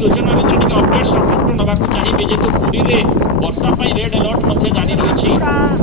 सूचना भितर अपडेट संपूर्ण नवाक चाहिए जेहेतु पुरी में वर्षा रेड अलर्ट जारी रही